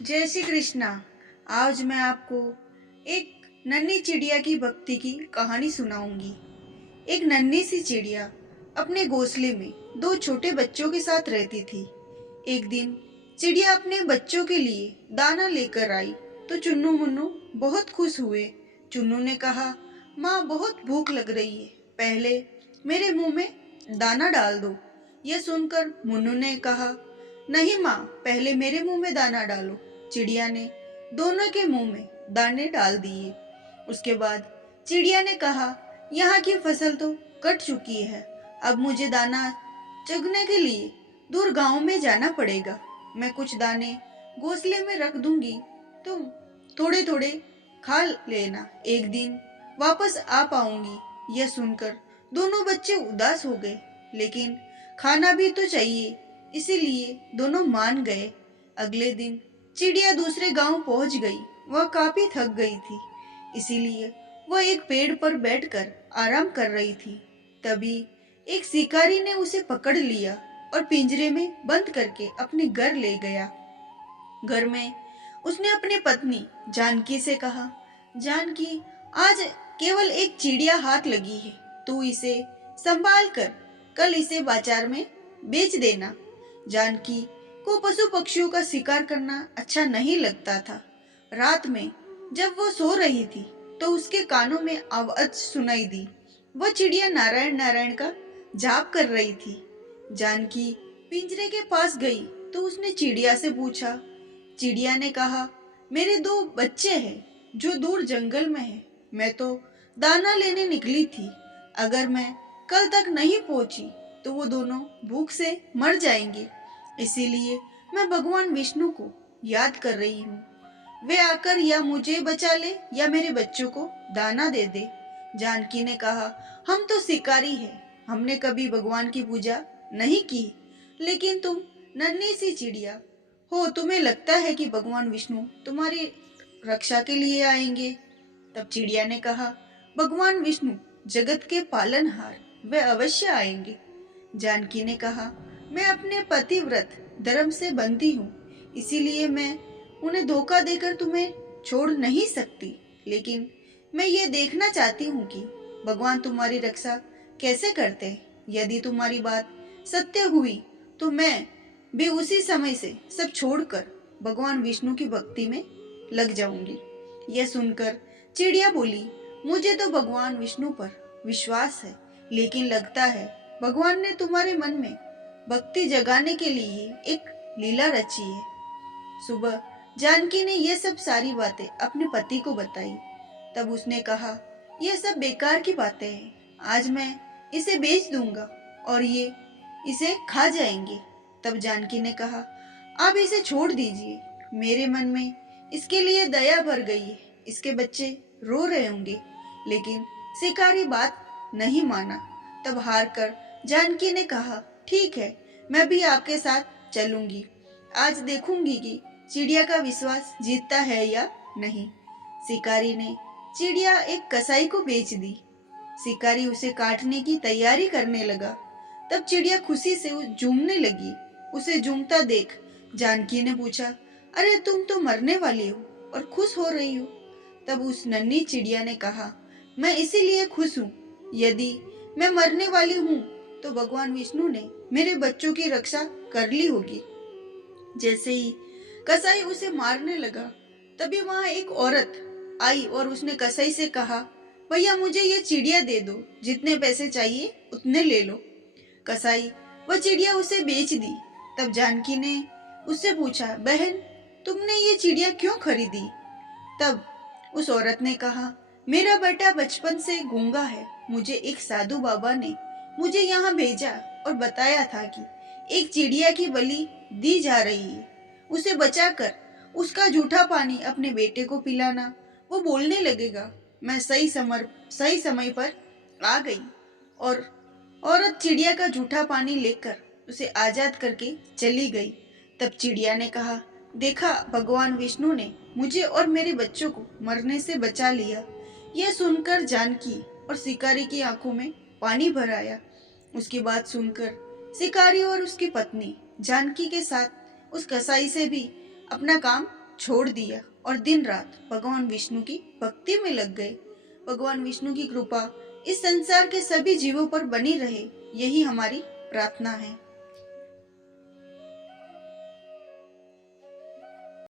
जय श्री कृष्णा। आज मैं आपको एक नन्ही चिड़िया की भक्ति की कहानी सुनाऊंगी। एक नन्ही सी चिड़िया अपने घोंसले में दो छोटे बच्चों के साथ रहती थी। एक दिन चिड़िया अपने बच्चों के लिए दाना लेकर आई तो चुन्नू मुन्नू बहुत खुश हुए। चुन्नू ने कहा, माँ बहुत भूख लग रही है, पहले मेरे मुंह में दाना डाल दो। यह सुनकर मुन्नू ने कहा, नहीं माँ, पहले मेरे मुंह में दाना डालो। चिड़िया ने दोनों के मुंह में दाने डाल दिए। उसके बाद चिड़िया ने कहा, यहाँ की फसल तो कट चुकी है, अब मुझे दाना चुगने के लिए दूर गांव में जाना पड़ेगा। मैं कुछ दाने घोंसले में रख दूंगी, तुम थोड़े थोड़े खा लेना, एक दिन वापस आ पाऊंगी। यह सुनकर दोनों बच्चे उदास हो गए, लेकिन खाना भी तो चाहिए, इसीलिए दोनों मान गए। अगले दिन चिड़िया दूसरे गांव पहुंच गई। वह काफी थक गई थी, इसीलिए वह एक पेड़ पर बैठकर आराम कर रही थी। तभी एक शिकारी ने उसे पकड़ लिया और पिंजरे में बंद करके अपने घर ले गया। घर में उसने अपनी पत्नी जानकी से कहा, जानकी, आज केवल एक चिड़िया हाथ लगी है, तू इसे संभाल कर कल इसे बाजार में बेच देना। जानकी को पशु पक्षियों का शिकार करना अच्छा नहीं लगता था। रात में जब वो सो रही थी तो उसके कानों में आवाज सुनाई दी। वह चिड़िया नारायण नारायण का जाप कर रही थी। जानकी पिंजरे के पास गई तो उसने चिड़िया से पूछा। चिड़िया ने कहा, मेरे दो बच्चे हैं जो दूर जंगल में हैं। मैं तो दाना लेने निकली थी, अगर मैं कल तक नहीं पहुंची तो वो दोनों भूख से मर जाएंगे, इसीलिए मैं भगवान विष्णु को याद कर रही हूँ। वे आकर या मुझे बचा ले या मेरे बच्चों को दाना दे दे। जानकी ने कहा, हम तो शिकारी हैं, हमने कभी भगवान की पूजा नहीं की, लेकिन तुम नन्ही सी चिड़िया हो, तुम्हें लगता है कि भगवान विष्णु तुम्हारी रक्षा के लिए आएंगे। तब चिड़िया ने कहा, भगवान विष्णु जगत के पालनहार, वे अवश्य आएंगे। जानकी ने कहा, मैं अपने पतिव्रत धर्म से बंधी हूँ, इसीलिए मैं उन्हें धोखा देकर तुम्हें छोड़ नहीं सकती, लेकिन मैं ये देखना चाहती हूँ कि भगवान तुम्हारी रक्षा कैसे करते हैं। यदि तुम्हारी बात सत्य हुई तो मैं भी उसी समय से सब छोड़कर भगवान विष्णु की भक्ति में लग जाऊंगी। यह सुनकर चिड़िया बोली, मुझे तो भगवान विष्णु पर विश्वास है, लेकिन लगता है भगवान ने तुम्हारे मन में भक्ति जगाने के लिए एक लीला रची है। सुबह जानकी ने यह सब सारी बातें अपने पति को बताई। तब उसने कहा, यह सब बेकार की बातें हैं, आज मैं इसे बेच दूंगा और ये इसे खा जाएंगे। तब जानकी ने कहा, आप इसे छोड़ दीजिए, मेरे मन में इसके लिए दया भर गई है, इसके बच्चे रो रहे होंगे। लेकिन शिकारी बात नहीं माना। तब हार कर जानकी ने कहा, ठीक है, मैं भी आपके साथ चलूंगी, आज देखूंगी कि चिड़िया का विश्वास जीतता है या नहीं। शिकारी ने चिड़िया एक कसाई को बेच दी। शिकारी उसे काटने की तैयारी करने लगा। तब चिड़िया खुशी से झूमने लगी। उसे झूमता देख जानकी ने पूछा, अरे तुम तो मरने वाली हो और खुश हो रही हो। तब उस नन्ही चिड़िया ने कहा, मैं इसीलिए खुश हूँ, यदि मैं मरने वाली हूँ तो भगवान विष्णु ने मेरे बच्चों की रक्षा कर ली होगी। जैसे ही कसाई उसे मारने लगा, तभी वहां एक औरत आई और उसने कसाई से कहा, भैया मुझे ये चिड़िया दे दो, जितने पैसे चाहिए उतने ले लो। कसाई वह चिड़िया उसे बेच दी। तब जानकी ने उससे पूछा, बहन तुमने ये चिड़िया क्यों खरीदी? तब उस औरत ने कहा, मेरा बेटा बचपन से गूंगा है, मुझे एक साधु बाबा ने मुझे यहाँ भेजा और बताया था कि एक चिड़िया की बलि दी जा रही है, उसे बचाकर उसका जूठा पानी अपने बेटे को पिलाना, वो बोलने लगेगा। मैं सही समय पर आ गई और औरत चिड़िया का जूठा पानी लेकर उसे आजाद करके चली गई। तब चिड़िया ने कहा, देखा, भगवान विष्णु ने मुझे और मेरे बच्चों को मरने से बचा लिया। यह सुनकर जानकी और शिकारी की आंखों में पानी भर आया। उसकी बात सुनकर शिकारी और उसकी पत्नी जानकी के साथ उस कसाई से भी अपना काम छोड़ दिया और दिन रात भगवान विष्णु की भक्ति में लग गए। भगवान विष्णु की कृपा इस संसार के सभी जीवों पर बनी रहे, यही हमारी प्रार्थना है।